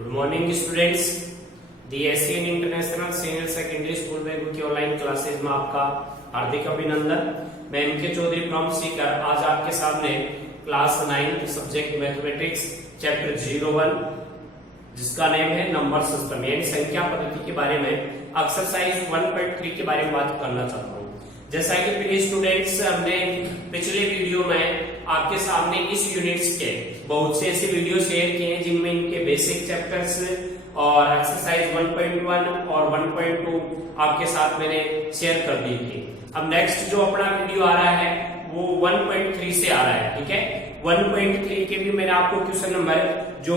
Good morning students, the Asian international senior secondary school में की online classes में आपका हार्दिक अभिनंदन। मैं एमके चौधरी फ्रॉम सीकर आज आपके सामने क्लास 9 सब्जेक्ट मैथमेटिक्स चैप्टर 01 जिसका नेम है नंबर सिस्टम यानी संख्या पद्धति के बारे में एक्सरसाइज 1.3 के बारे में बात करना चाहता हूँ। जैसा कि प्रिय स्टूडेंट्स, हमने पिछले वीडियो में आपके सामने इस यूनिट्स के बहुत से ऐसे वीडियो शेयर किए हैं जिनमें इनके बेसिक चैप्टर्स और एक्सरसाइज 1.1 और 1.2 आपके साथ मैंने शेयर कर दी थी। अब नेक्स्ट जो अपना वीडियो आ रहा है वो 1.3 से आ रहा है, ठीक है। 1.3 के भी मैंने आपको क्वेश्चन नंबर जो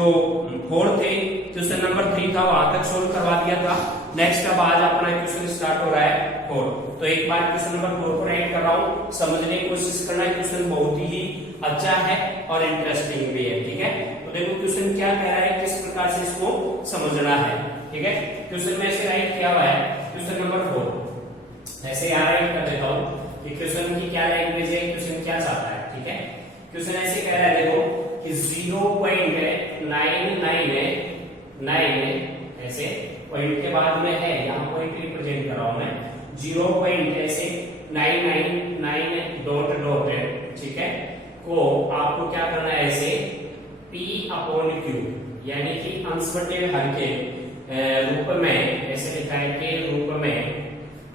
4 थे, क्वेश्चन नंबर 3 था वहां तक सोल्व करवा दिया था। नेक्स्ट अब आज अपना क्वेश्चन स्टार्ट हो रहा है 4। तो एक बार क्वेश्चन नंबर 4 को राइट कर रहा हूँ, समझने की कोशिश करना। क्वेश्चन बहुत ही अच्छा है और इंटरेस्टिंग भी है, ठीक है। तो देखो क्वेश्चन क्या कह रहा है, किस प्रकार से इसको समझना है, ठीक है। क्वेश्चन में ऐसे राइट किया हुआ है, क्वेश्चन नंबर 4 ऐसे यहाँ राइट कर देता हूँ कि क्वेश्चन की क्या लैंग्वेज है, क्वेश्चन क्या चाहता है, ठीक है। क्वेश्चन ऐसे कह रहा है, देखो कि 0.999 ऐसे पॉइंट के बाद में है, यहाँ पॉइंट रिप्रेजेंट कर रहा हूं मैं 0.999 डॉट है, ठीक है, को आपको क्या करना है ऐसे P/Q यानी कि अंश बटे हर के रूप में ऐसे लिखा है के रूप में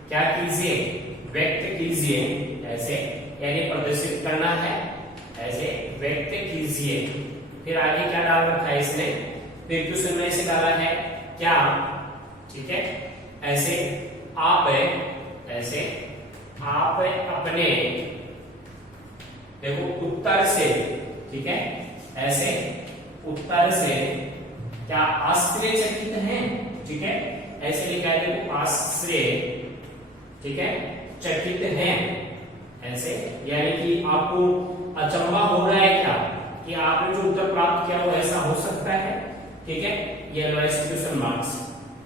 क्या कीजिए, व्यक्त कीजिए ऐसे, यानी प्रदर्शित करना है ऐसे, व्यक्त कीजिए। फिर आगे क्या डाल रखा है इसने, फिर क्वेश्चन में ऐसे डाला है क्या, ठीक है, ऐसे आप ऐसे आप अपने देखो उत्तर से, ठीक है, ऐसे उत्तर से क्या आश्चर्यचकित हैं, ठीक है, ऐसे लिखा है, देखो आश्चर्य, ठीक है, चकित हैं ऐसे, यानी कि आपको अचंभा हो रहा है क्या कि आपने जो उत्तर प्राप्त किया वो ऐसा हो सकता है, ठीक है। ये लो क्वेश्चन मार्क्स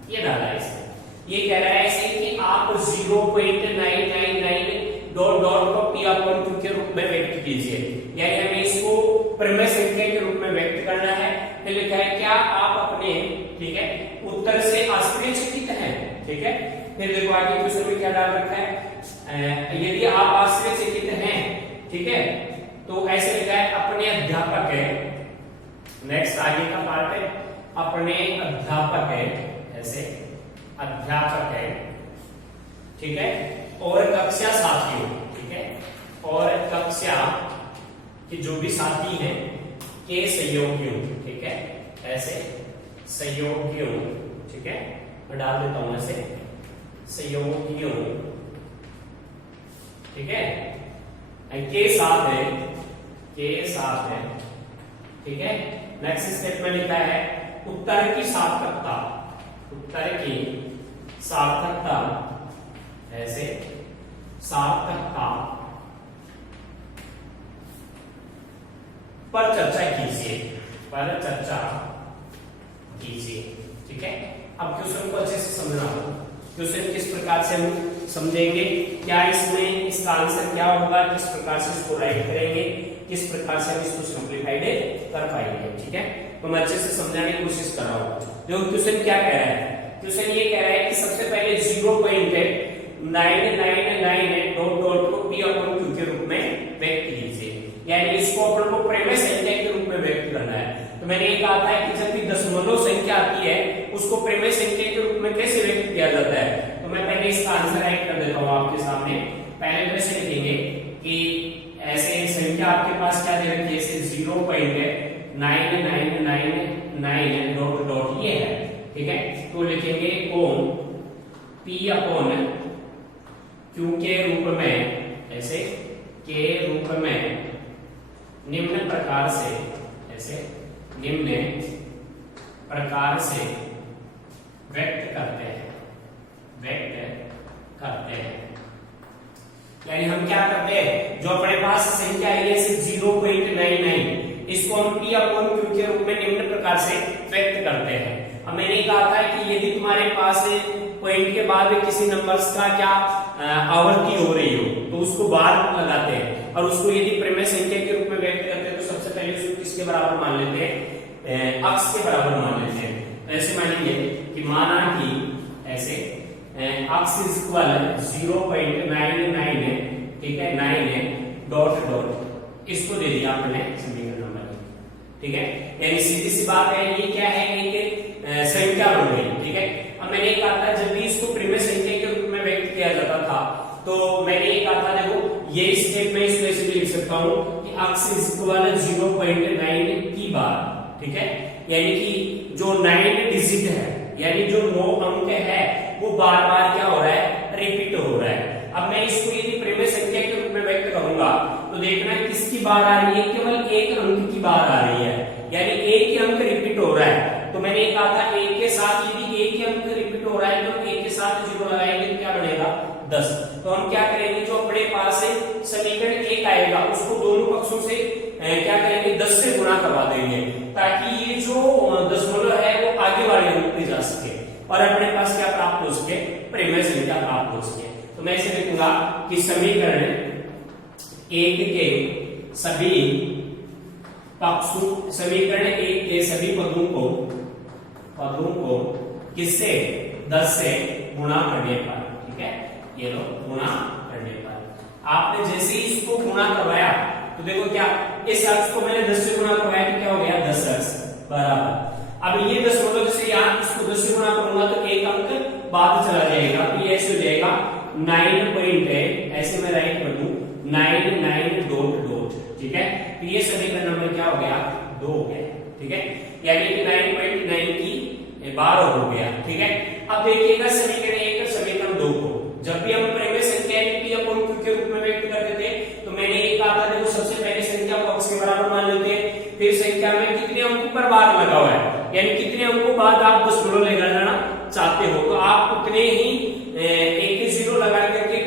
ये डाला है इसमें। ये कह रहा है ऐसे कि आप 0.999 डॉट को P/Q के रूप में व्यक्त कीजिए, यानी हमें इसको परिमेय संख्या के रूप में व्यक्त करना है। फिर लिखा है क्या आप अपने, ठीक है, उत्तर से आश्चर्यचकित हैं, ठीक है। फिर देखो आगे क्वेश्चन में क्या डाल रखा है, यदि आप आश्चर्यचकित हैं, ठीक है, तो ऐसे लिखा है अपने अध्यापक है, नेक्स्ट आगे का पार्ट है अपने अध्यापक है, ऐसे अध्यापक है, ठीक है, और कक्षा साथियों, ठीक है, और कक्षा के जो भी साथी हैं के सहयोगियों, ठीक है, ऐसे सहयोगियों, ठीक है, मैं डाल देता हूं ऐसे सहयोगियों, ठीक है, के साथ है, के साथ है, ठीक है। नेक्स्ट स्टेप में लिखा है उत्तर की सार्थकता, उत्तर की सार्थकता ऐसे सार्थकता पर चर्चा कीजिए, पर चर्चा कीजिए, ठीक है। अब क्वेश्चन को अच्छे से समझना हो, क्वेश्चन किस प्रकार से हम समझेंगे, क्या इसमें इसका आंसर क्या होगा, किस प्रकार से इसको राइट करेंगे, किस प्रकार से हम इसको सिंप्लीफाइड कर पाएंगे, ठीक है। तो मैं अच्छे से समझाने की कोशिश कर रहा हूं। जो क्वेश्चन क्या कह रहा है, क्वेश्चन ये कह रहा है कि सबसे पहले 0.999 डॉट को P/Q के रूप में व्यक्त कीजिए, यानी इसको अपन को परिमेय संख्या के रूप में व्यक्त करना है। तो मैंने ये कहा था कि जब भी दशमलव संख्या आती है उसको परिमेय संख्या के रूप में कैसे व्यक्त किया जाता है। तो मैं पहले इसका आंसर राइट कर देता हूं आपके सामने। पहले तो ऐसे लिखेंगे कि ऐसे संख्या आपके पास क्या दे रखी है, 0.999 डॉट ये है, ठीक है। तो लिखेंगे कोण P/Q के रूप में ऐसे, के रूप में निम्न प्रकार से ऐसे, निम्न प्रकार से व्यक्त करते हैं, व्यक्त करते हैं, यानी हम क्या करते हैं, जो अपने पास संख्या है 0.99 इसको हम P/Q के रूप में निम्न प्रकार से व्यक्त करते हैं। अब मैंने कहा था कि यदि तुम्हारे पास पॉइंट के बाद किसी नंबर्स का क्या आवृत्ति हो रही हो तो उसको बार लगाते हैं, और उसको यदि परिमेय संख्या के रूप में व्यक्त करते हैं तो सबसे पहले उसको किसके बराबर मान लेते हैं, अक्ष के बराबर मान लेते हैं। ऐसे मानेंगे कि माना कि ऐसे x इज इक्वल 0.99 है, ठीक है, 9 है, डॉट डॉट इसको दे दिया आपने समीकरण नंबर, ठीक है। यानी सीधी सी बात है, ये क्या है, एक संख्या बन गई, ठीक है। अब मैंने ये कहा था जब भी इसको प्रिमेय संख्या के रूप में व्यक्त किया जाता था, तो मैंने ये कहा था देखो ये स्टेप में इसको ऐसे भी लिख सकता हूं कि x इज इक्वल 0.9 की बार, ठीक है। यानी कि जो 9 डिजिट है, यानी जो 9 अंक है, वो बार बार क्या हो रहा है, रिपीट हो रहा है। अब मैं इसको यदि प्रिमेय संख्या के रूप में व्यक्त करूंगा तो देखना किसकी बार आ रही है, केवल एक अंक की बार आ रही है, यानी एक ही अंक रिपीट हो रहा है। तो मैंने कहा था एक के साथ यदि एक ही अंक रिपीट हो रहा है तो एक के साथ जीरो लगाएंगे तो क्या बनेगा, 10। तो हम क्या करेंगे, जो अपने पास से समीकरण एक आएगा उसको दोनों पक्षों से क्या करेंगे, 10 से गुणा करवा देंगे, ताकि ये जो दशमलव है वो आगे वाले अंक पे जा सके और अपने पास क्या प्राप्त हो सके, प्रिमेय संख्या प्राप्त हो सके। तो मैं इसे लिखूंगा कि समीकरण एक के सभी पक्षों, समीकरण एक के सभी पदों को किससे, 10 से गुणा करने पर, ठीक है, ये लो गुणा करने पर। आपने जैसे ही इसको गुणा करवाया तो देखो क्या, इस अक्ष को मैंने 10 से गुणा करवाया तो क्या हो गया, 10 अक्ष बराबर। अब ये दशमलव जैसे यहाँ इसको 10 से गुणा करूंगा तो एक अंक बाद चला जाएगा, तो ये ऐसे हो जाएगा 9 पॉइंट है, ऐसे मैं राइट कर दूं 99 डॉट डॉट, ठीक है। तो ये समीकरण नंबर क्या हो गया, 2 हो गया, ठीक है, यानी कि 9.9 की 12 हो गया, ठीक है। अब देखिएगा समीकरण 1 और समीकरण 2 को जब भी हम प्रिमेय संख्या p अपॉन q के रूप में व्यक्त करते थे तो मैंने ये कहा था देखो सबसे पहले संख्या को x के बराबर मान लेते हैं, फिर संख्या में कितने अंकों पर बार लगा हुआ है, यानी कितने अंकों बाद आप दशमलव ले जाना चाहते हो तो आप उतने ही एक जीरो लगा करके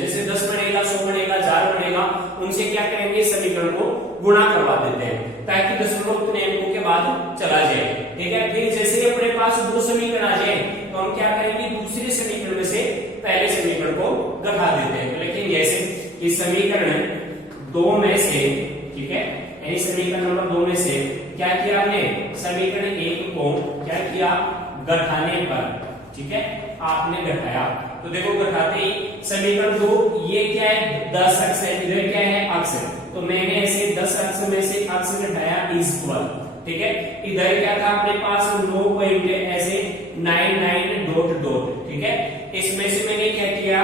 जैसे 10 बनेगा, 100 बनेगा, 1000 बनेगा, उनसे क्या करेंगे, समीकरण को गुणा करवा देते हैं ताकि दशमलव उतने अंकों के बाद चला जाए, ठीक है। फिर जैसे ही अपने पास दो समीकरण आ जाए तो हम क्या करेंगे, दूसरे समीकरण में से पहले समीकरण को घटा देते हैं। तो लिखेंगे ऐसे कि समीकरण 2 में से, ठीक है, यानी समीकरण नंबर 2 में से क्या किया आपने, समीकरण 1 को क्या किया, घटाने पर, ठीक है, आपने घटाया। तो देखो घटाते ही समीकरण 2 ये क्या है, 10 अक्ष है, इधर क्या है, अक्ष, तो मैंने ऐसे 10 अक्ष में से अक्ष घटाया इज इक्वल, ठीक है। इधर क्या था अपने पास 9 पॉइंट ऐसे 99 डॉट डॉट, ठीक है। इसमें से मैंने क्या किया,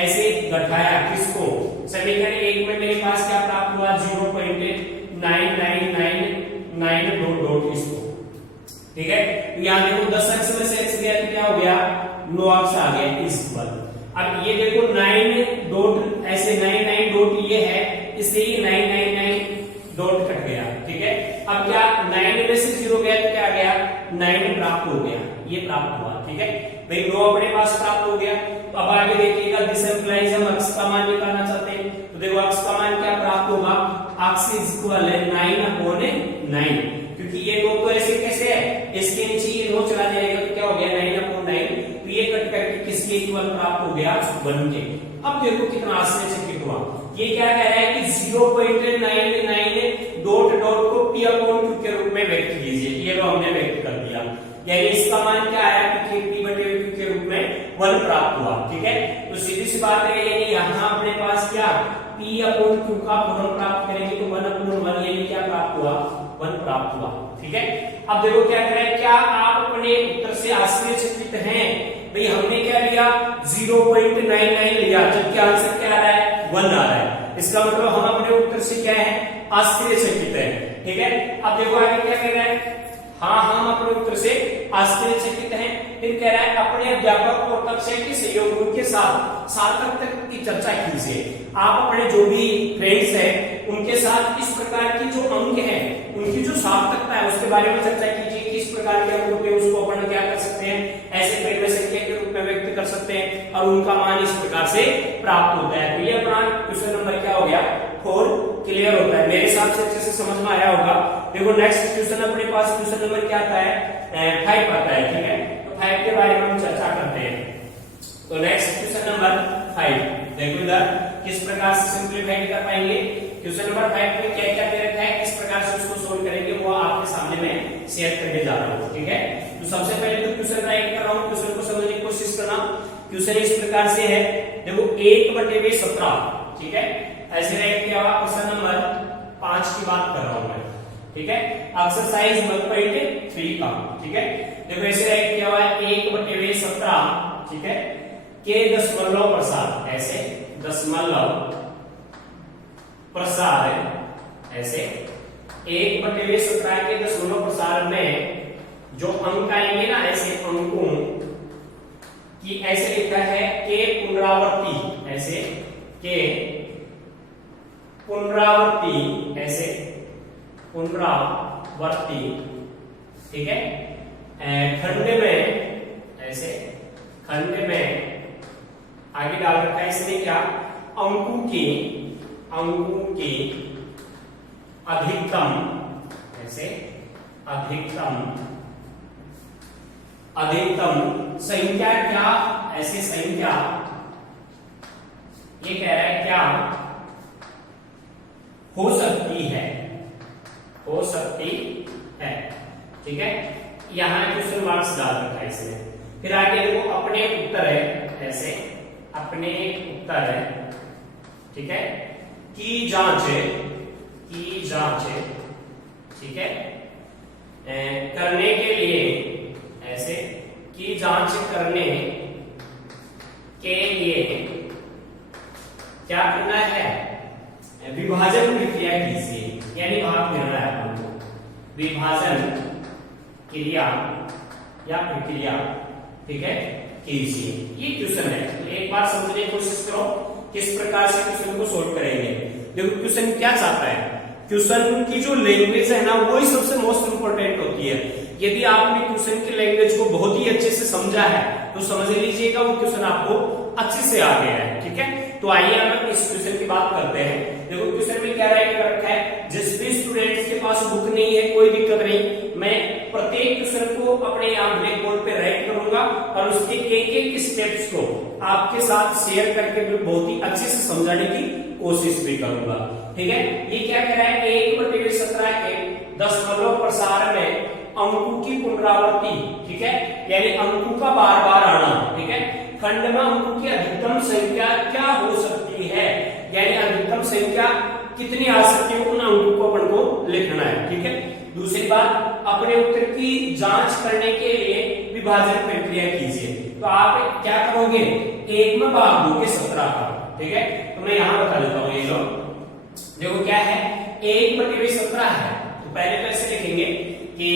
ऐसे घटाया किसको, समीकरण 1 में मेरे पास क्या प्राप्त हुआ, 0.9999 डॉट डॉट इसको, ठीक है। यहाँ देखो 10 अक्ष में से x गया तो क्या हो गया, 9 अक्ष आ गया इस पर। अब ये देखो 9 डॉट ऐसे 99 डॉट ये है, इससे ही 999 डॉट कट गया, ठीक है। अब क्या 9 में से 0 गया तो क्या आ गया, 9 प्राप्त हो गया, ये प्राप्त हुआ, ठीक है भाई, 9 अपने पास प्राप्त हो गया। तो अब आगे देखिएगा दिस इंप्लाइज हम अक्ष का मान निकालना चाहते हैं, तो देखो अक्ष का मान क्या प्राप्त होगा, अक्ष इज इक्वल है 9/9, क्योंकि ये 9 तो ऐसे कैसे है, इसके नीचे ये 9 चला जाएगा तो क्या हो गया 9/9, तो ये कट करके किसके इक्वल प्राप्त हो गया, 1 के। अब देखो कितना आश्चर्यचकित हुआ, ये क्या कह रहा है कि 0.99 डॉट डॉट को p अपॉन q के रूप में व्यक्त कीजिए, ये तो हमने व्यक्त कर दिया, यानी इसका मान क्या आया कि p बटे q के रूप में 1 प्राप्त हुआ, ठीक है। तो सीधी सी बात है, यानी यहाँ अपने पास क्या p अपॉन q का गुणन प्राप्त करेंगे तो 1/1 यानी क्या प्राप्त हुआ, 1 प्राप्त हुआ, ठीक है। अब देखो क्या कर रहे हैं, क्या आप अपने उत्तर से आश्चर्यचकित हैं, भाई हमने क्या लिया 0.99 लिया, जबकि आंसर क्या आ रहा है, 1 आ रहा है, इसका मतलब हम अपने उत्तर से क्या है, आश्चर्यचकित है, ठीक है। अब देखो आगे क्या कह रहा है, हाँ हम अपने उत्तर से आश्चर्यचकित हैं। फिर कह रहा है अपने अध्यापक और कक्षा के सहयोगियों के साथ सार्थकता की चर्चा कीजिए, आप अपने जो भी फ्रेंड्स हैं उनके साथ इस प्रकार की जो अंक है उनकी जो सार्थकता है उसके बारे में चर्चा कीजिए, किस प्रकार के अंक होते हैं उसको अपन क्या कर सकते हैं, ऐसे प्रिमेय संख्या के रूप में व्यक्त कर सकते हैं और उनका मान इस प्रकार से प्राप्त होता है। तो ये अपना क्वेश्चन नंबर क्या हो गया, 4 क्लियर होता है, मेरे हिसाब से अच्छे से समझ में आया होगा। देखो नेक्स्ट क्वेश्चन अपने पास क्वेश्चन नंबर क्या आता है, 5 आता है, ठीक है। तो 5 के बारे में हम चर्चा करते हैं। तो नेक्स्ट क्वेश्चन नंबर 5 देखो इधर किस प्रकार से सिंपलीफाई कर पाएंगे, क्वेश्चन नंबर 5 में क्या क्या दे रखा है, किस प्रकार से उसको सोल्व करेंगे वो आपके सामने मैं शेयर करने जा रहा हूँ। ठीक है, तो सबसे पहले तो क्वेश्चन राइट कर रहा हूँ, क्वेश्चन को समझने की कोशिश करना। क्वेश्चन इस प्रकार से है, देखो 1/17, ठीक है, ऐसे राइट किया हुआ। क्वेश्चन नंबर 5 की बात कर रहा हूँ मैं, ठीक है, एक्सरसाइज 1.3 का। ठीक है, देखो ऐसे राइट किया हुआ है 1/17, ठीक है, के दशमलव प्रसार, ऐसे दशमलव प्रसार ऐसे 1/17 के दशमलव प्रसार में जो अंक आएंगे ना, ऐसे अंकों की ऐसे लिखा है के पुनरावृत्ति, ऐसे के पुनरावृत्ति, ऐसे पुनरावृत्ति, ठीक है, खंड में, ऐसे खंड में आगे डाल रखा है इसमें क्या, अंकों की अधिकतम, ऐसे अधिकतम संख्या क्या, ऐसे संख्या ये कह रहा है क्या हो सकती है, ठीक है, यहां क्वेश्चन मार्क्स डाल रखा है इसमें। फिर आगे देखो अपने उत्तर है, ऐसे अपने उत्तर है, ठीक है, की जांच, ठीक है, करने के लिए, ऐसे की जांच करने के लिए क्या करना है, विभाजन प्रक्रिया कीजिए, यानी भाग देना है आपको, विभाजन क्रिया या प्रक्रिया, ठीक है, कीजिए। ये क्वेश्चन है, तो एक बार समझने की कोशिश करो किस प्रकार से क्वेश्चन को सोल्व करेंगे। देखो क्वेश्चन क्या चाहता है, क्वेश्चन की जो लैंग्वेज है ना, वही सबसे मोस्ट इंपोर्टेंट होती है। यदि आपने क्वेश्चन की लैंग्वेज को बहुत ही अच्छे से समझा है तो समझ लीजिएगा वो क्वेश्चन आपको अच्छे से आ गया है। ठीक है, तो आइए हम इस क्वेश्चन की बात करते हैं। देखो क्वेश्चन में क्या राइट कर रखा है, जिस भी स्टूडेंट्स के पास बुक नहीं है कोई दिक्कत नहीं, मैं प्रत्येक क्वेश्चन को अपने यहाँ ब्लैक बोर्ड पे राइट करूंगा और उसके एक एक स्टेप्स को आपके साथ शेयर करके बहुत ही अच्छे से समझाने की कोशिश भी करूंगा। ठीक है, ये क्या कह रहा है, 1/17 के दशमलव प्रसार में अंकों की पुनरावृत्ति, ठीक है, यानी अंकों का बार बार आना, ठीक है, खंड में अंकों की अधिकतम संख्या क्या हो सकती है, यानी अधिकतम संख्या कितनी आ सकती है, उन अंकों को अपन को लिखना है। ठीक है, दूसरी बात, अपने उत्तर की जांच करने के लिए विभाजन प्रक्रिया कीजिए। तो आप क्या करोगे, 1 में भाग दोगे 17 का। ठीक है, तो मैं यहां बता देता हूं, ये लो देखो क्या है, 1/17 है, तो पहले तो ऐसे लिखेंगे कि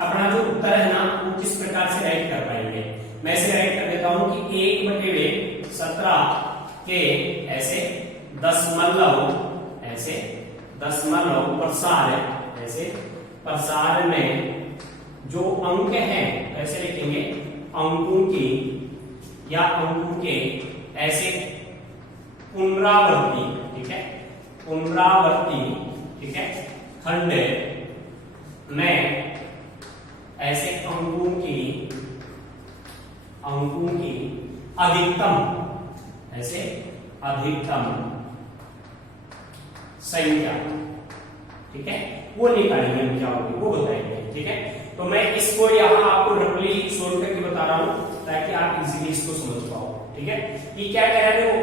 अपना जो उत्तर है ना वो किस प्रकार से राइट कर पाएंगे। मैं इसे राइट कर देता हूं कि 1/17 के ऐसे दशमलव, ऐसे दशमलव प्रसार, ऐसे प्रसार में जो अंक हैं ऐसे लिखेंगे, अंकों की या अंकों के ऐसे पुनरावृत्ति, ठीक है, पुनरावृत्ति, ठीक है, खंड में ऐसे अंकों की अधिकतम, ऐसे अधिकतम संख्या, ठीक है, वो निकालेंगे हम, क्या होगी वो बताएंगे। ठीक है, तो मैं इसको यहाँ आपको रफली सोल्व करके बता रहा हूँ ताकि आप इजीली इसको समझ पाओ। ठीक है, ये क्या कह रहा है, वो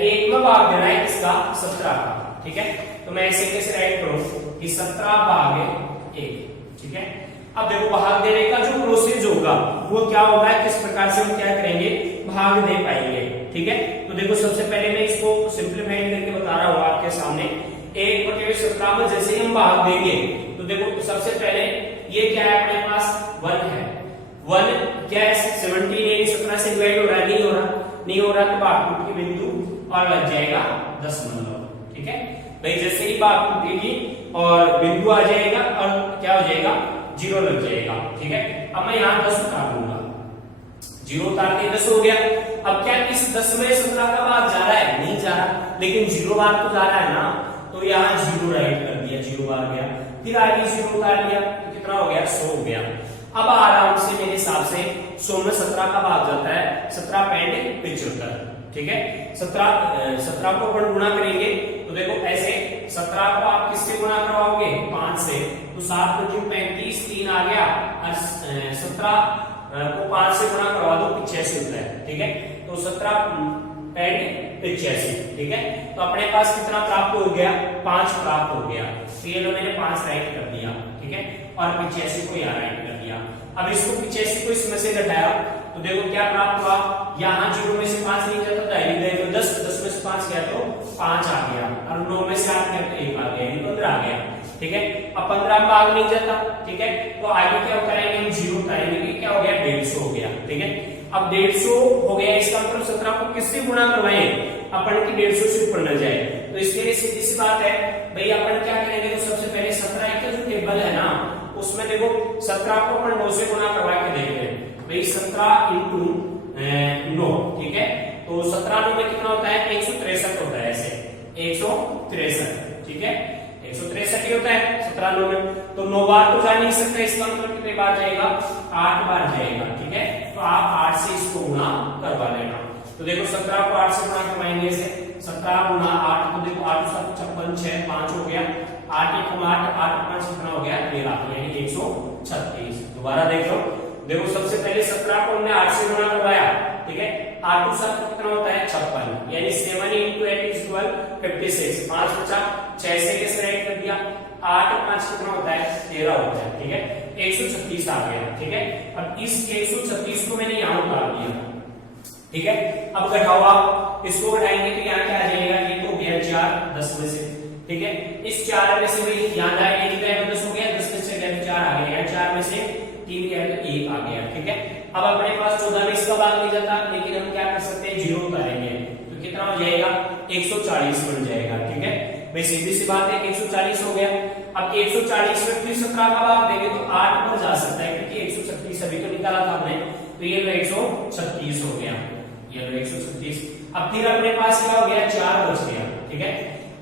1 में भाग देना है इसका 17 का। ठीक है, तो मैं इसे कैसे राइट करूं कि 17/1। ठीक है, अब देखो भाग देने का जो प्रोसेस होगा वो क्या होगा, किस प्रकार से हम क्या करेंगे, भाग दे पाएंगे। ठीक है, तो देखो सबसे पहले मैं इसको सिंप्लीफाई करके बता रहा हूं आपके सामने। 1/17 में जैसे ही हम भाग देंगे तो देखो सबसे पहले ये क्या है, अपने पास 1 है, 1 क्या है, 17 यानी 17 से डिवाइड हो रहा है, नहीं हो रहा तो भाग टूट के बिंदु और लग जाएगा दशमलव। ठीक है भाई, जैसे ही भाग टूटेगी और बिंदु आ जाएगा और क्या हो जाएगा, 0 लग जाएगा। ठीक है, अब मैं यहाँ 10 उतार दूंगा, 0 उतार के 10 हो गया। अब क्या इस 10 में 17 का भाग जा रहा है, नहीं जा रहा, लेकिन 0 बार तो जा रहा है ना, तो यहाँ 0 राइट कर दिया, 0 बार गया, फिर आगे 0 उतार लिया, तो कितना हो गया, 100 हो गया। अब आराम से मेरे हिसाब से 100 में 17 का भाग जाता है 17.75। ठीक है। 17 को अपन गुणा करेंगे तो देखो ऐसे 17 को आप किससे गुणा करवाओगे 5 से, तो 7 को 35 3 आ गया और 17 को 5 से गुणा करवा दो 85 होता है, ठीक है। तो 17 एंड 85, ठीक है। तो अपने पास कितना प्राप्त हो गया 5 प्राप्त हो गया, तो ये लो मैंने 5 राइट कर दिया, ठीक है, और 85 को यहाँ राइट कर दिया। अब इसको 85 को इसमें से घटाया तो देखो क्या प्राप्त हुआ, यहाँ 0 में से 5 नहीं जाता था, तो 10 में से 5 गया तो 5 आ गया, और 9 में से 8 गया तो 1 आ गया, 15 आ गया, ठीक है। अब 15 में भाग नहीं जाता, ठीक है, तो आगे क्या करेंगे हम 0 उतारेंगे, कि क्या हो गया 150 हो गया, ठीक है। अब 150 हो गया, इसका मतलब 17 को किससे गुणा करवाएं अपन की 150 से ऊपर न जाए, तो इसके लिए सीधी सी बात है भाई अपन क्या करेंगे, तो सबसे पहले 17 का जो टेबल है ना उसमें देखो 17 को अपन 9 से गुणा करवा के देखते हैं भाई, 17 इंटू 9, ठीक है। तो 17 9 में कितना होता है 163 होता है, ऐसे 163, ठीक है, 163 ही होता है 17 9 में, तो 9 बार तो जा नहीं सकता, इसका मतलब कितने बार जाएगा 8 बार जाएगा, ठीक है। तो आप 8 से इसको गुणा करवा लेना, तो देखो 17 को 8 से गुणा करवाएंगे, ऐसे 17 गुणा 8, तो देखो 8 7 56 6 5 हो गया, 8 1 8 8 5 कितना हो गया 13, यानी 136। दोबारा देख लो, देखो सबसे पहले 17 को हमने 8 से गुणा करवाया, ठीक है, 8 2 7 कितना होता है 56, यानी 7 into 8 is 12 56, 5 बचा 6 से कैसे राइट कर दिया, 8 और 5 कितना होता है 13 होता है, ठीक है, 136 आ गया, ठीक है। अब इस 136 को मैंने यहाँ उतार दिया, ठीक है। अब घटाओ आप, इसको घटाएंगे तो यहाँ क्या आ जाएगा, ये तो हो गया 4 10 में से, ठीक है, इस 4 में से भाई यहाँ जाए 1 गया तो 10 हो गया, 10 में से गया तो 4 आ गया, 4 में से 3 गया तो 1 आ गया, ठीक है। अब अपने पास 14 में इसका भाग नहीं जाता, लेकिन हम क्या कर सकते हैं 0 उतारेंगे, तो कितना हो जाएगा 140 बन जाएगा, ठीक है भाई, सीधी सी बात है 140 हो गया। अब 140 में फिर 17 का भाग देंगे तो 8 पर जा सकता है, क्योंकि 136 अभी तो निकाला था हमने, तो ये 136 हो गया, ये 136। अब फिर अपने पास क्या हो गया 4 बच गया, ठीक है।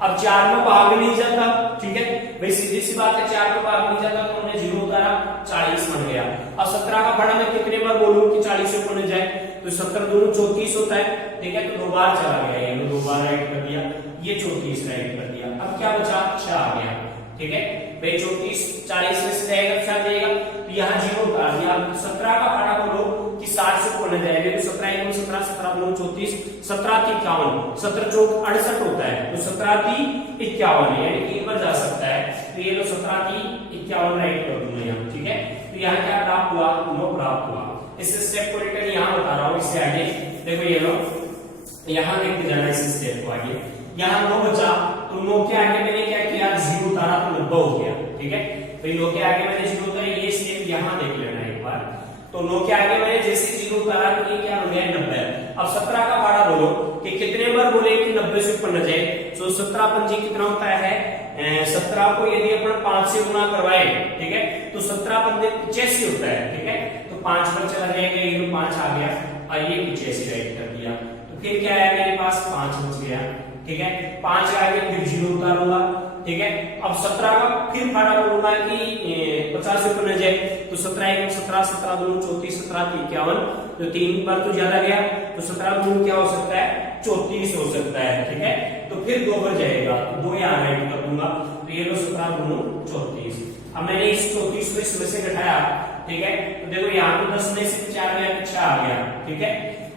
अब 4 में भाग नहीं जाता, ठीक है भाई, सीधी सी बात है 4 में भाग नहीं जाता, तो हमने 0 उतारा 40 बन गया। अब 17 का बड़ा मैं कितने बार बोलूं कि 40 से ऊपर जाए, तो 17 दोनों 34 होता है, ठीक है, तो 2 बार चला गया, ये 2 बार राइट कर दिया, ये 34 राइट कर दिया। अब क्या बचा 6 आ गया, ठीक है भाई, 34 40 में से जाएगा 6 जाएगा, तो यहाँ 0 उतार दिया। 17 का भाड़ा बोलो कि 60 से ऊपर जाएगा, तो 17 1 17 17 2 34, 17 3 51, 17 4 68 होता है, तो 17 3 51 यानी 3 पर जा सकता है, तो ये लो 17 3 51 राइट कर दूंगा यहाँ, ठीक है। तो यहाँ क्या प्राप्त हुआ 9 प्राप्त हुआ। इस स्टेप को रिटर्न यहाँ बता रहा हूँ, इससे आगे देखो ये लो यहाँ लेके जाना इस स्टेप को आगे, यहाँ 9 बचा, तो 9 के आगे मैंने क्या किया 0 उतारा तो 90 हो गया, ठीक है भाई, 9 के आगे मैंने 0 उतारा, ये स्टेप यहाँ देख लेना एक बार, तो 9 के आगे मैंने जैसे 0 उतारा तो ये क्या हो गया 90। अब 17 का भाड़ा बोलो कि कितने बार बोले कि 90 से ऊपर न जाए, तो 17 पंजी कितना होता है 17 को यदि अपन 5 से गुणा करवाए, ठीक है, तो 17 पंजे 85 होता है, ठीक है, तो 5 पर चला जाएगा, ये 5 आ गया और ये 85 राइट कर दिया, तो फिर क्या है मेरे पास 5 बच गया, ठीक है, 5 आगे फिर 0 उतारूंगा, ठीक है। अब 17 का फिर भाड़ा बोलूंगा कि 50 से ऊपर न जाए, तो 17 1 17 17 2 34 17 3 51, तो 3 बार तो ज्यादा गया, तो 17 2 क्या हो सकता है 34 हो सकता है, ठीक है। तो फिर 2 पर जाएगा, तो 2 यहाँ राइट कर दूंगा, तो ये लो 17 2 34। अब मैंने इस 34 को इसमें से घटाया, ठीक है, तो देखो यहाँ पे 10 में से 4 गया तो 6 आ गया, ठीक है,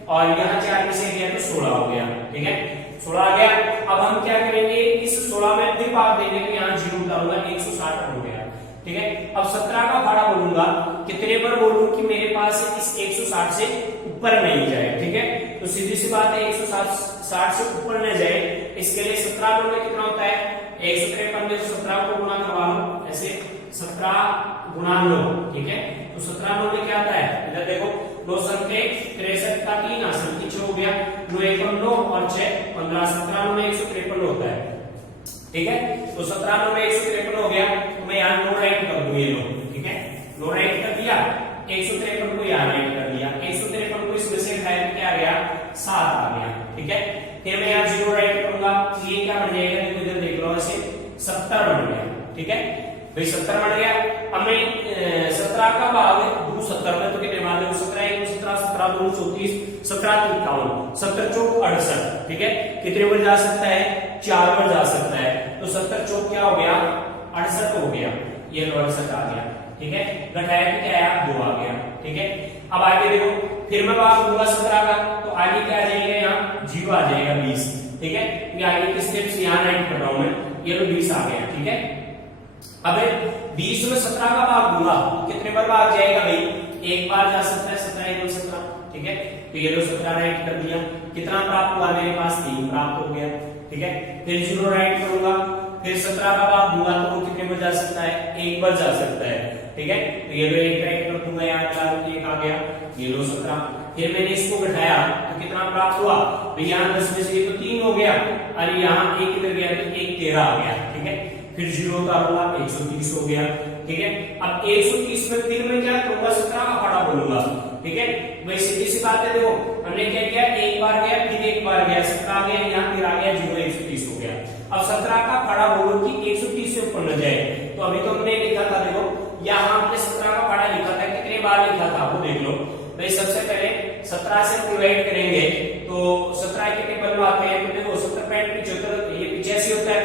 और यहाँ 4 में से गया तो 16 हो गया, ठीक है, 16 आ गया। अब हम क्या करेंगे इस 16 में फिर भाग देंगे, तो यहाँ 0 उतारूंगा 160 हो गया, ठीक है। अब 17 का भाड़ा बोलूंगा, कितने पर बोलूं कि मेरे पास इस 160 से ऊपर नहीं जाए, ठीक है, तो सीधी सी बात है 160 से ऊपर न जाए, इसके लिए 17 में कितना होता है 153 में 17 को गुणा करवा लो, ऐसे 17 गुणा 9, ठीक है, तो 17 9 में क्या आता है, इधर देखो 2 संख्या 63 का 3 संख्या 6 हो गया, 9 1 9 और 6 15, 17 में 153 होता है, ठीक है, तो 17 में 153 हो गया, तो मैं यहाँ 9 राइट कर दूं, ये लो, ठीक है, 9 राइट कर दिया, 153 को यहाँ राइट कर दिया, 153 को इसमें से घटाया क्या आ गया 7 आ गया, ठीक है। फिर मैं यहाँ 0 राइट करूंगा, तो ये क्या बन जाएगा, देखो इधर देख लो ऐसे 70 बन गया, ठीक है भाई 70 बन गया। अब मैं 17 का भाग 2 70 में, तो कितने बार 17 1 17 17 17 दूनी 34, 17 51, 17 चौक 68, ठीक है। कितने बार जा सकता है? 4 बार जा सकता है। तो 17 चौक क्या हो गया? 68 हो गया, ये 68 आ गया, ठीक है। घटाया तो क्या आया? 2 आ गया, ठीक है। अब आगे देखो, फिर मैं बात करूंगा 17 का, तो आगे क्या आ जाएगा? यहाँ 0 आ जाएगा, 20, ठीक है। ये आगे के स्टेप्स यहाँ राइट कर रहा हूं मैं, ये तो 20 आ गया, ठीक है। अब 20 में 17 का भाग दूंगा तो कितने बार भाग जाएगा भाई? एक बार जा सकता है, 17 × 17, ठीक है। तो ये तो 17 राइट कर दिया। कितना प्राप्त हुआ मेरे पास? 3 प्राप्त हो गया, ठीक है। फिर 0 राइट करूंगा, फिर 17 का भाग दूंगा तो वो कितने बार जा सकता है? एक बार जा सकता है, ठीक है। तो ये लो 1 राइट कर दूंगा, यहाँ 4 1 आ गया, ये लो 17। फिर मैंने इसको घटाया तो कितना प्राप्त हुआ? तो यहाँ 10 में से ये तो 3 हो गया, और यहाँ 1 इधर गया तो 1 13 आ गया, ठीक है। फिर 0 उतारूंगा, 130 हो गया, ठीक है। अब 130 में फिर मैं क्या करूंगा? 17 का फाड़ा बोलूंगा, ठीक है। वही सीधी सी बात है, देखो हमने क्या किया? एक बार गया, फिर एक बार गया, 17 आ गया, यहाँ फिर आ गया 0, 130 हो गया। अब 17 का फाड़ा बोलो कि 130 से ऊपर न जाए, तो अभी तो हमने लिखा था, देखो यहाँ हमने 17 का फाड़ा लिखा था, कितने बार लिखा था वो देख लो भाई। सबसे पहले 17 से डिवाइड करेंगे तो 17 के टेबल में आते हैं, तो देखो 17 × 75, ये 85 होता है,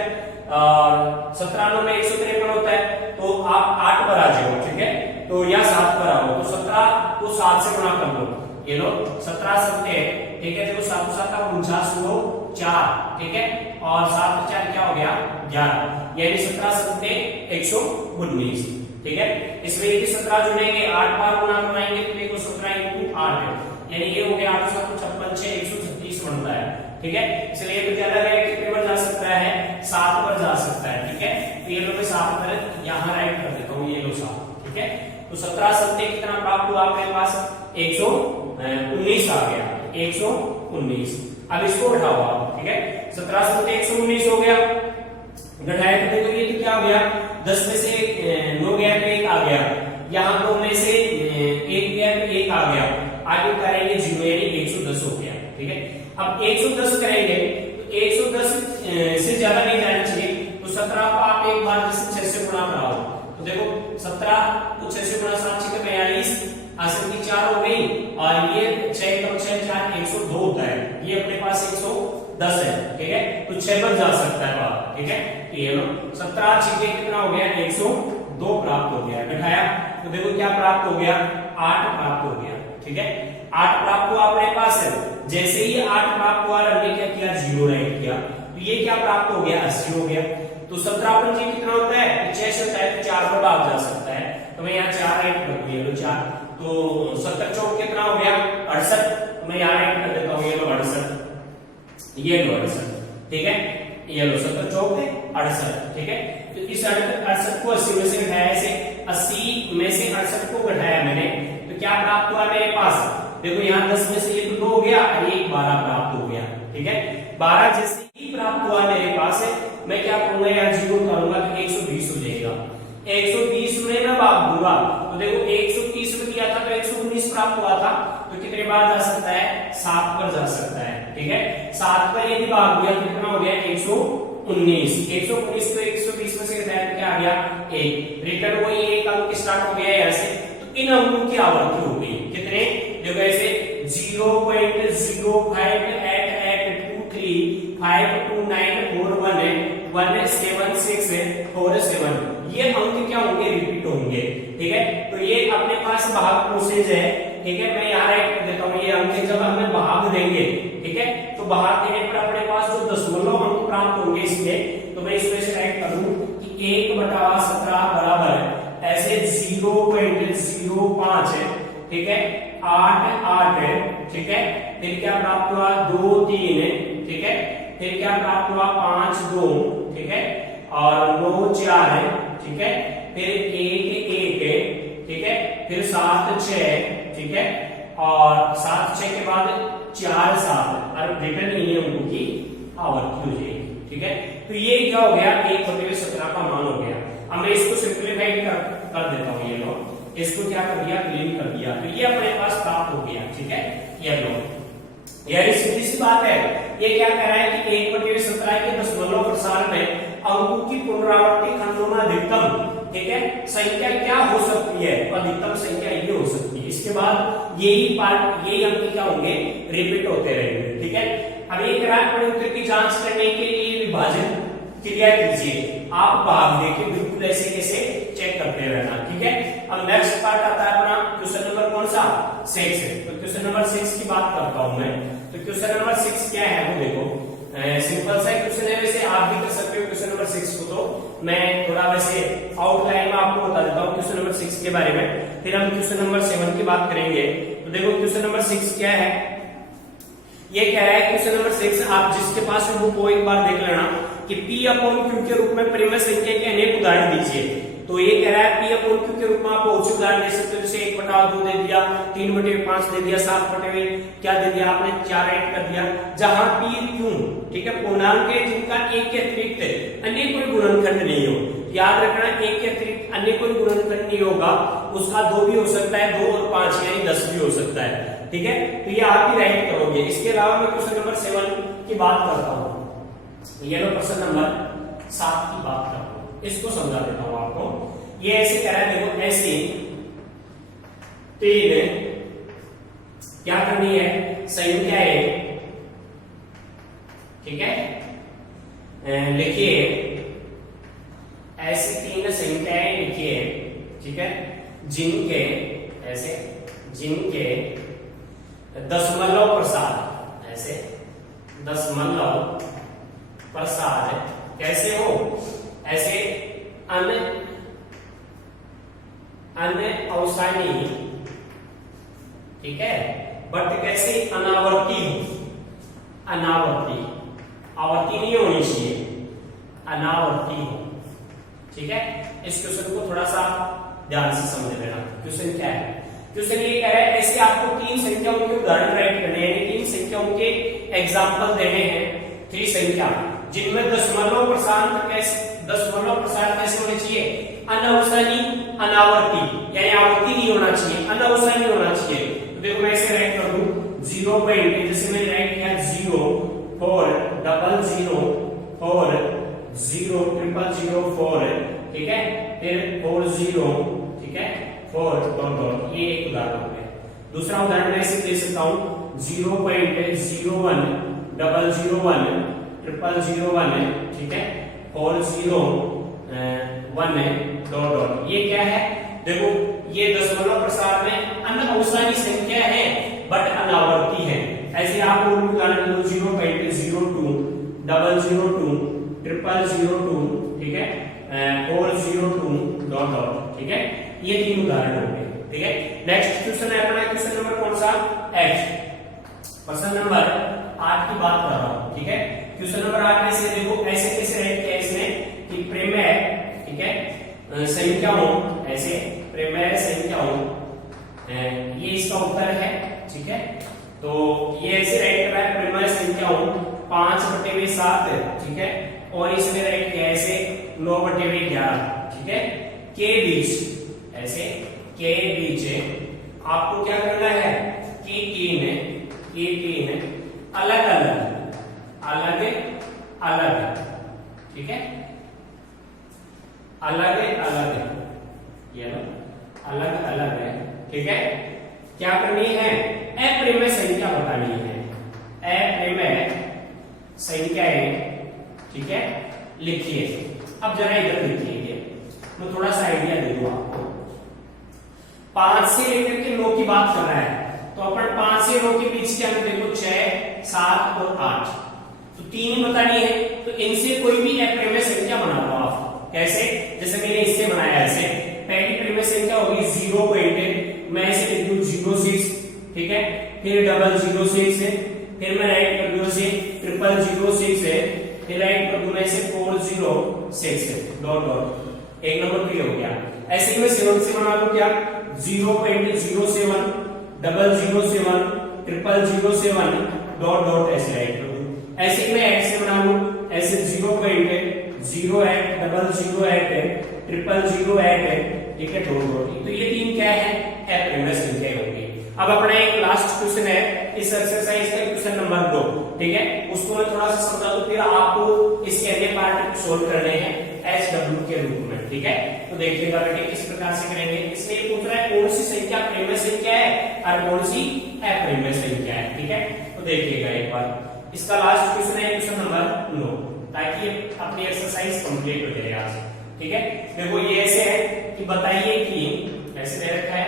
और 17 में 153 होता है, तो आप 8 पर आ जाओ, ठीक है। तो या 7 पर आओ, तो 17 को 7 से गुणा कर लो, ये लो 17 सत्ते, ठीक है। देखो 7 7 49 लो 4, ठीक है, और 7 4 क्या हो गया? 11, यानी 17 सत्ते 119, ठीक है। इसमें यदि 17 जुड़ेंगे, 8 बार गुणा करवाएंगे तो देखो 17 × 8 है, यानी ये हो गया 8 7 56 6 136 बनता है, ठीक है। इसलिए तो ज्यादा है, कितने बार जा सकता है? 7 बार जा सकता है, ठीक है। तो ये लो मैं 7 पर यहाँ राइट कर देता हूँ, ये लो 7, ठीक है। तो 17 सत्ते कितना प्राप्त हुआ आपके पास? 119 आ गया, 119। अब इसको घटाओ आप, ठीक है। 17 सत्ते 119 हो गया, घटाया तो देखो ये तो क्या हो गया? 10 में से 9 गया तो 1 आ गया, यहाँ 2 में से 1 गया तो 1 आ गया, आगे करेंगे 0, यानी 110 हो गया, ठीक है। अब 110 करेंगे तो 110 से ज्यादा नहीं जाना चाहिए, तो 17 को आप एक बार जैसे 6 से गुणा कराओ, तो देखो 17 को 6 से गुणा 7 6 42, आसन की 4 हो गई, और ये 6 कम 6 4 102 होता है, ये अपने पास 110 है, ठीक है। तो 6 बार जा सकता है बात, ठीक है। तो ये लो 17 6 कितना हो गया? 102 प्राप्त हो गया। घटाया तो देखो क्या प्राप्त हो गया? 8 प्राप्त हो गया, ठीक है। 8 प्राप्त हुआ अपने पास है, जैसे ही 8 प्राप्त हुआ हमने क्या किया? 0 राइट किया, तो ये क्या प्राप्त हो गया? 80 हो गया। तो 17 पर जी कितना होता है? 6 से होता है, तो 4 पर भाग जा सकता है, तो मैं यहाँ 4 राइट कर दिया, तो 4, तो 70 चौक कितना हो गया? 68, मैं यहाँ राइट कर देता हूँ, ये लो 68, ये लो 68, ठीक है। ये लो 70 चौक है 68, ठीक है। तो इस 68 को 80 में से घटाया, ऐसे 80 में से 68 को घटाया मैंने, तो क्या प्राप्त हुआ मेरे पास? देखो यहाँ 10 में से ये तो 2 हो गया, और 1 12 प्राप्त हो गया, ठीक है। 12 जैसे ही प्राप्त हुआ मेरे पास है, मैं क्या करूंगा? यहाँ 0 उतारूंगा तो 120 हो जाएगा, 120 में मैं भाग दूंगा, तो देखो 130 में दिया था तो 119 प्राप्त हुआ था, तो कितने बार जा सकता है? 7 पर जा सकता है, ठीक है। 7 पर यदि भाग दिया तो कितना हो गया? 119, 119 को 120 में से घटाया तो क्या आ गया? 1, रिटर्न वही एक अंक स्टार्ट हो गया यहाँ से, तो इन अंकों की आवृत्ति हो गई कितने? देखो ऐसे 0.05882352941 ये अंक क्या होंगे? रिपीट होंगे, ठीक है। तो ये अपने पास भाग प्रोसेस है, ठीक है। मैं यहाँ राइट कर देता हूँ, ये अंक जब हमें भाग देंगे, ठीक है, तो भाग देने पर अपने पास जो दशमलव अंक प्राप्त होंगे इसमें, तो मैं इसमें से राइट कर दूं कि 1/17 बराबर ऐसे 0.05 है, ठीक है, 8 8 है, ठीक है। फिर क्या प्राप्त हुआ? 2 3 है, ठीक है। फिर क्या प्राप्त हुआ? 5 2, ठीक है, और 9 4 है, ठीक है। फिर 1 1 है, ठीक है। फिर 7 6, ठीक है, और 7 6 के बाद 4 7, और रिटर्न ये अंकों की आवृत्ति हो जाएगी, ठीक है। तो ये क्या हो गया? 1/17 का मान हो गया। अब मैं इसको सिंप्लीफाई कर देता हूँ, ये लो इसको क्या कर दिया? क्लीन कर दिया, तो ये अपने पास प्राप्त हो गया, ठीक है। ये लो यानी सीधी सी बात है, ये क्या कह रहा है कि 1/17 के दशमलव प्रसार में अंकों की पुनरावृत्ति खंडों में अधिकतम, ठीक है, संख्या क्या हो सकती है? अधिकतम संख्या ये हो सकती है, इसके इसके बाद यही पार्ट, यही अंक क्या होंगे, रिपीट होते रहेंगे। ठीक है, अब एक राइट उत्तर की जांच करने के लिए विभाजन क्रिया कीजिए। आप भाग देखिए, बिल्कुल ऐसे कैसे चेक करते रहना। ठीक है, अब नेक्स्ट पार्ट आता है अपना क्वेश्चन नंबर कौन सा, 6 है। तो क्वेश्चन नंबर 6 की बात करता हूं मैं। तो क्वेश्चन नंबर 6 क्या है वो देखो, सिंपल सा क्वेश्चन है, वैसे आप भी कर सकते हो क्वेश्चन नंबर 6 को। तो मैं थोड़ा वैसे आउटलाइन में आपको बता देता हूँ क्वेश्चन नंबर 6 के बारे में, फिर हम क्वेश्चन नंबर 7 की बात करेंगे। तो देखो क्वेश्चन नंबर 6 क्या है, ये कह रहा है क्वेश्चन नंबर 6, आप जिसके पास है वो एक बार देख लेना कि P अपॉन Q के रूप में परिमेय संख्या के अनेक उदाहरण दीजिए। तो ये कह रहा है P अपॉन Q के रूप में आप बहुत से उदाहरण दे सकते हो, जैसे 1/2 दे दिया, 3/5 दे दिया, 7/, क्या दे दिया आपने, 4 ऐड कर दिया। जहां P Q, ठीक है, पूर्णांक है जिनका एक के अतिरिक्त अन्य कोई गुणनखंड नहीं हो। याद रखना, एक के अतिरिक्त अन्य कोई गुणनखंड नहीं होगा, उसका 2 भी हो सकता है, 2 और 5 यानी 10 भी हो सकता है। ठीक है, तो ये आप ही राइट करोगे। इसके अलावा मैं क्वेश्चन नंबर 7 की बात करता हूँ, ये लो प्रश्न नंबर 7 की बात करता हूँ, इसको समझा देता हूँ आपको। ये ऐसे कह रहा है, देखो ऐसे 3 क्या करनी है, संख्या है, ठीक है, लिखिए ऐसी 3 संख्याएं लिखिए, ठीक है, जिनके ऐसे, जिनके दशमलव प्रसाद, ऐसे दशमलव प्रसाद कैसे हो, ऐसे अनअवसानी, ठीक है, बट कैसे अनावर्ती हो, अनावर्ती, आवर्ती नहीं होनी चाहिए, अनावर्ती हो। ठीक है, इस क्वेश्चन को थोड़ा सा ध्यान से समझ लेना। क्वेश्चन क्या है, क्वेश्चन ये कह रहा है ऐसे आपको 3 संख्याओं के उदाहरण राइट करने हैं, 3 संख्याओं के एग्जाम्पल देने हैं, 3 संख्या जिनमें दशमलव प्रसाद कैसे होने चाहिए, अनअवसानी, अनावर्ती, यानी आवर्ती नहीं होना चाहिए, अनअवसानी होना चाहिए। तो देखो मैं इसे राइट कर दूं 0. जैसे मैंने राइट किया 0 4 0 4 0 0 ठीक है, फिर 4 0, ठीक है, 4 ये एक उदाहरण हो गया। दूसरा उदाहरण मैं इसे दे सकता हूं 0.01 001 001 ठीक है, 4 0 1 ये क्या है, देखो ये दशमलव प्रसाद में अनअवसानी संख्या है बट अनावर्ती है। ऐसे आप और उदाहरण लो 0.02 002 002 ठीक है, 402 ठीक है, ये 3 उदाहरण हो गए। ठीक है, नेक्स्ट क्वेश्चन है अपना क्वेश्चन नंबर कौन सा, 8, प्रश्न नंबर 8 की बात कर रहा हूं। ठीक है, क्वेश्चन नंबर 8 में से देखो ऐसे कैसे राइट किया इसने कि प्रमेय, ठीक है, संख्याओं, ऐसे प्रमेय संख्याओं, ये इसका उत्तर है। ठीक है, तो ये ऐसे राइट कर रहा है प्रमेय संख्याओं 5/7, ठीक है, और इसमें राइट किया ऐसे 9/11, ठीक है, के बीच, ऐसे के बीच आपको क्या करना है कि 3 अलग अलग, ठीक है, अलग ये लो अलग है, ठीक है, क्या करनी है, अप्रमेय संख्या बतानी है, अप्रमेय संख्याएं, ठीक है, लिखिए। अब जरा इधर लिखिए, मैं थोड़ा सा आइडिया दे दूं आपको। 5 से लेकर के 9 की बात कर रहा है, तो अपन 5 से 9 के बीच के अंक देखो 6 7 और 8, तो 3 बतानी है, तो इनसे कोई भी अप्रमेय संख्या बना लो आप। कैसे, जैसे मैंने इससे बनाया, ऐसे पहली प्रमेय संख्या होगी 0. मैं इसे लिख दूं 06, ठीक है, फिर 006 है, फिर मैं राइट कर दूं इसे 006 है, फिर राइट कर दूं मैं इसे 406 है, डॉट एक नंबर क्लियर हो गया। ऐसे ही मैं 7 से बना लूं क्या, 0.07 007 डॉट ऐसे राइट कर दूं। ऐसे ही मैं 8 से बना लूं, ऐसे 0.08 008 008 ठीक है, डॉट। तो ये 3 क्या है, अप्रमेय संख्या होगी। अब अपना एक लास्ट क्वेश्चन है इस एक्सरसाइज का, क्वेश्चन नंबर 2, ठीक है, उसको मैं थोड़ा सा समझा दूं, फिर आपको इसके अन्य पार्ट सोल्व करने हैं HW के रूप में। ठीक है, तो देखिएगा बेटे किस प्रकार से करेंगे। इसमें पूछ रहा है कौन सी संख्या प्रमेय संख्या है और कौन सी अप्रिमेय संख्या है। ठीक है, तो देखिएगा एक बार इसका लास्ट क्वेश्चन है क्वेश्चन नंबर 9, ताकि अपनी एक्सरसाइज कंप्लीट हो जाए आज। ठीक है, देखो ये ऐसे है कि बताइए कि ऐसे दे रखा है,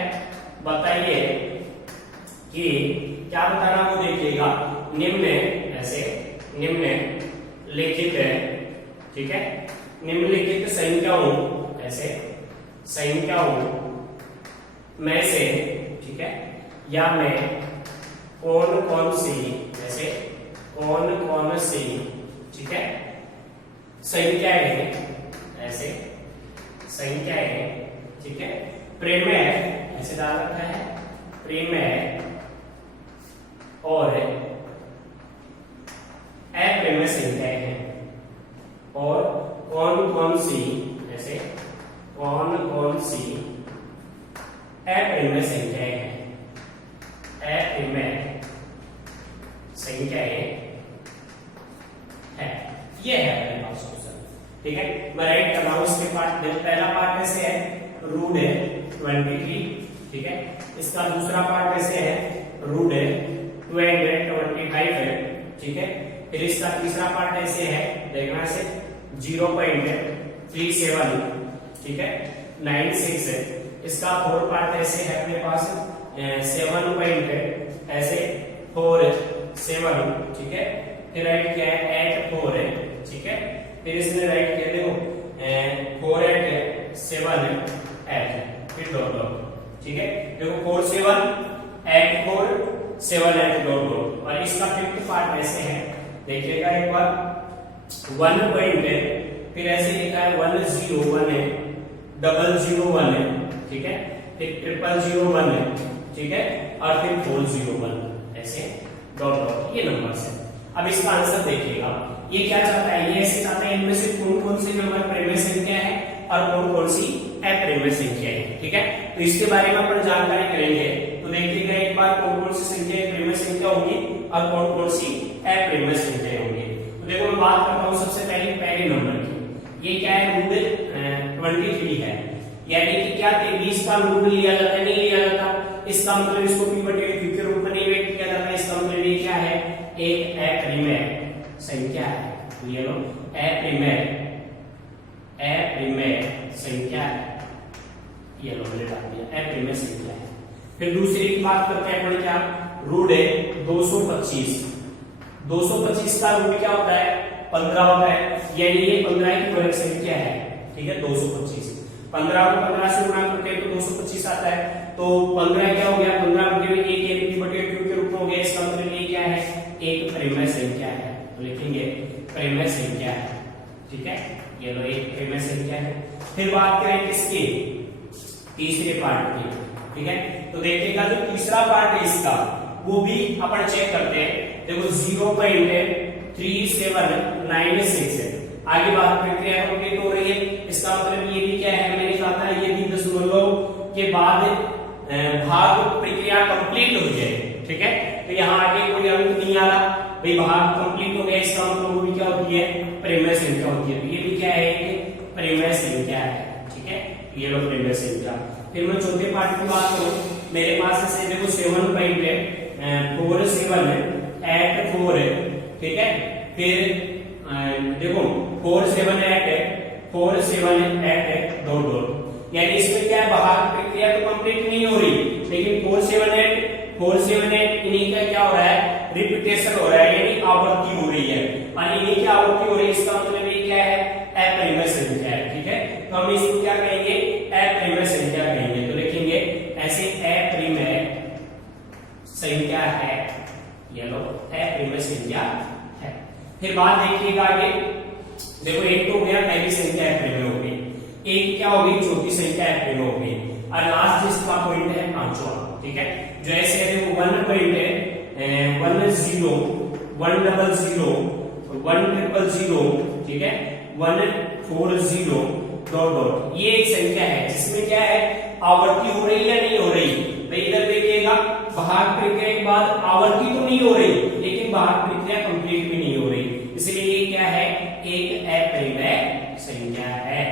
बताइए कि क्या बताना वो देखिएगा, निम्न ऐसे निम्नलिखित है। ठीक है, निम्नलिखित संख्याओं ऐसे संख्याओं में से, ठीक है, या में कौन कौन सी ऐसे कौन कौन सी, ठीक है, संख्याएं ऐसे संख्याएं, ठीक है, प्रेमय ऐसे डाल रखा है, प्रेमय और अप्रेमय संख्याएं हैं, और कौन कौन सी ऐसे कौन कौन सी अप्रेमय संख्याएं हैं, अप्रेमय संख्याएं है। ये है अपने पास क्वेश्चन। ठीक है, मैं राइट कर रहा हूं इसके पार्ट। पहला पार्ट ऐसे है रूट है 23, ठीक है, इसका दूसरा पार्ट ऐसे है रूट है 225 है। ठीक है, फिर इसका तीसरा पार्ट ऐसे है, देखना से 0.37, ठीक है, 96 है। इसका फोर्थ पार्ट ऐसे है अपने पास 7 ऐसे 47, ठीक है, फिर राइट क्या है 84 है। ठीक है, फिर इसमें राइट किया देखो 487 8, फिर डॉट डॉट। ठीक है, देखो 47 84 7 डॉट, और इसका फिफ्थ पार्ट ऐसे है, देखिएगा एक बार 1 पॉइंट है, फिर ऐसे लिखा है 101 है, 001 है, ठीक है, फिर 0001 है, ठीक है, और फिर 401 ऐसे डॉट डॉट, ये नंबर है। अब इसका आंसर देखिएगा, ये क्या चाहता है, ये ऐसे चाहता है इनमें से कौन कौन सी नंबर प्रेमय संख्या है और कौन कौन सी अप्रेमय संख्या है। ठीक है, तो इसके बारे में अपन जानकारी करेंगे। तो देखिएगा एक बार कौन कौन सी संख्या प्रेमय संख्या होगी और कौन कौन सी अप्रेमय संख्या होंगी। तो देखो मैं बात करता हूँ सबसे पहले नंबर की। ये क्या है, रूट 23 है, यानी कि क्या 23 का रूट लिया जाता है, नहीं लिया जाता। इसका मतलब इसको p/q के रूप में नहीं व्यक्त किया जाता। इसका मतलब ये क्या है, एक अप्रेमय संख्या है। ये लो अप्रेमय संख्या है, ये लो मैंने डाल दिया अप्रेमय संख्या है। फिर दूसरी की बात करते हैं अपन, क्या रूट है 225 का रूट क्या होता है 15 होता है, यानी ये 15 की पूरक संख्या है। ठीक है, 225 15 को 15 से गुणा करते हैं तो 225 आता है। तो 15 क्या हो गया, 15 बटे में 1 यानी p/q के रूप में हो गया। इसका मतलब ये क्या है, एक प्रेमय संख्या है, तो लिखेंगे प्रेमय संख्या है। ठीक है, ये लो एक प्रेमय संख्या है। फिर बात करें किसकी, तीसरे पार्ट की। ठीक है, तो देखिएगा जो तीसरा पार्ट है इसका, वो भी अपन चेक करते हैं। देखो 0.3796 है। आगे बात प्रक्रिया कंप्लीट हो रही है, इसका मतलब ये भी क्या है, मैंने कहा था ये भी दशमलव के बाद भाग प्रक्रिया कंप्लीट हो जाए। ठीक है, तो यहाँ आगे कोई अंक नहीं आ रहा, भाई भाग कंप्लीट हो गया, इसका मतलब वो भी क्या होती है, प्रेमय संख्या होती है। तो ये भी क्या है, एक प्रेमय संख्या है। ठीक है, ये लो प्रेमय संख्या। फिर मैं चौथे पार्ट की बात करूं, मेरे पास ऐसे देखो 7 पॉइंट है 47 है 84 है। ठीक है, फिर देखो 478 है 478 है डॉट डॉट, यानी इसमें क्या है, भाग प्रक्रिया तो कंप्लीट नहीं हो रही, लेकिन 478 इन्हीं का क्या हो रहा है, रिपीटेशन हो रहा है, यानी आवृत्ति हो रही है। और इन्हीं की आवृत्ति हो रही है, इसका मतलब ये क्या है, अप्रेमय संख्या है। ठीक है, तो हम इसको क्या कहेंगे, अप्रेमय संख्या कहेंगे। तो लिखेंगे ऐसे अप्रेमय संख्या है, ये लो अप्रेमय संख्या है। फिर बात देखिएगा आगे, देखो एक तो हो गया पहली संख्या अप्रेमय हो गई, एक क्या होगी, चौथी संख्या अप्रेमय हो गई, और लास्ट जिसका पॉइंट है पांचवा। ठीक है, जो ऐसे है देखो 1 पॉइंट है 10 100 100 ठीक है 140 डॉट डॉट, ये एक संख्या है जिसमें क्या है, आवर्ती हो रही या नहीं हो रही। भाई इधर देखिएगा, भाग प्रक्रिया के बाद आवर्ती तो नहीं हो रही, लेकिन भाग प्रक्रिया कंप्लीट भी नहीं हो रही, इसलिए ये क्या है, एक अप्रेमय संख्या है।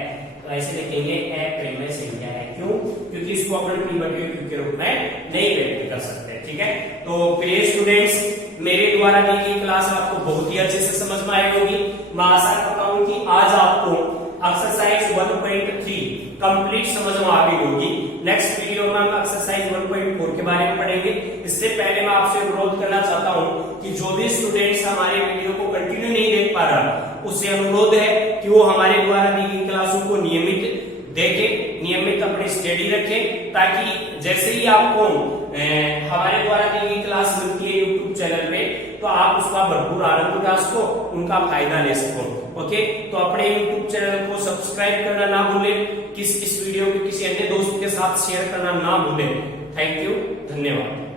तो ऐसे लिखेंगे अप्रेमय संख्या है। क्यों, क्योंकि इसको अपन p/q के रूप में नहीं व्यक्त कर सकते, ठीक है। तो प्रिय स्टूडेंट्स, मेरे द्वारा दी गई क्लास आपको बहुत ही अच्छे से समझ में आई होगी। मैं आशा करता हूं कि आज आपको एक्सरसाइज 1.3 कंप्लीट समझ में आ गई होगी। नेक्स्ट वीडियो में हम एक्सरसाइज 1.4 के बारे में पढ़ेंगे। इससे पहले मैं आपसे अनुरोध करना चाहता हूं कि जो भी स्टूडेंट्स हमारे वीडियो को कंटिन्यू नहीं देख पा रहा, उससे अनुरोध है कि वो हमारे द्वारा दी गई क्लासों को नियमित देखे, नियमित अपनी स्टडी रखे, ताकि जैसे ही आपको हमारे द्वारा दी गई क्लास मिलती है यूट्यूब चैनल पे, तो आप उसका भरपूर आनंद उठा सको, उनका फायदा ले सको। ओके, तो अपने यूट्यूब चैनल को सब्सक्राइब करना ना भूलें, इस वीडियो को किसी अन्य दोस्त के साथ शेयर करना ना भूलें। थैंक यू, धन्यवाद।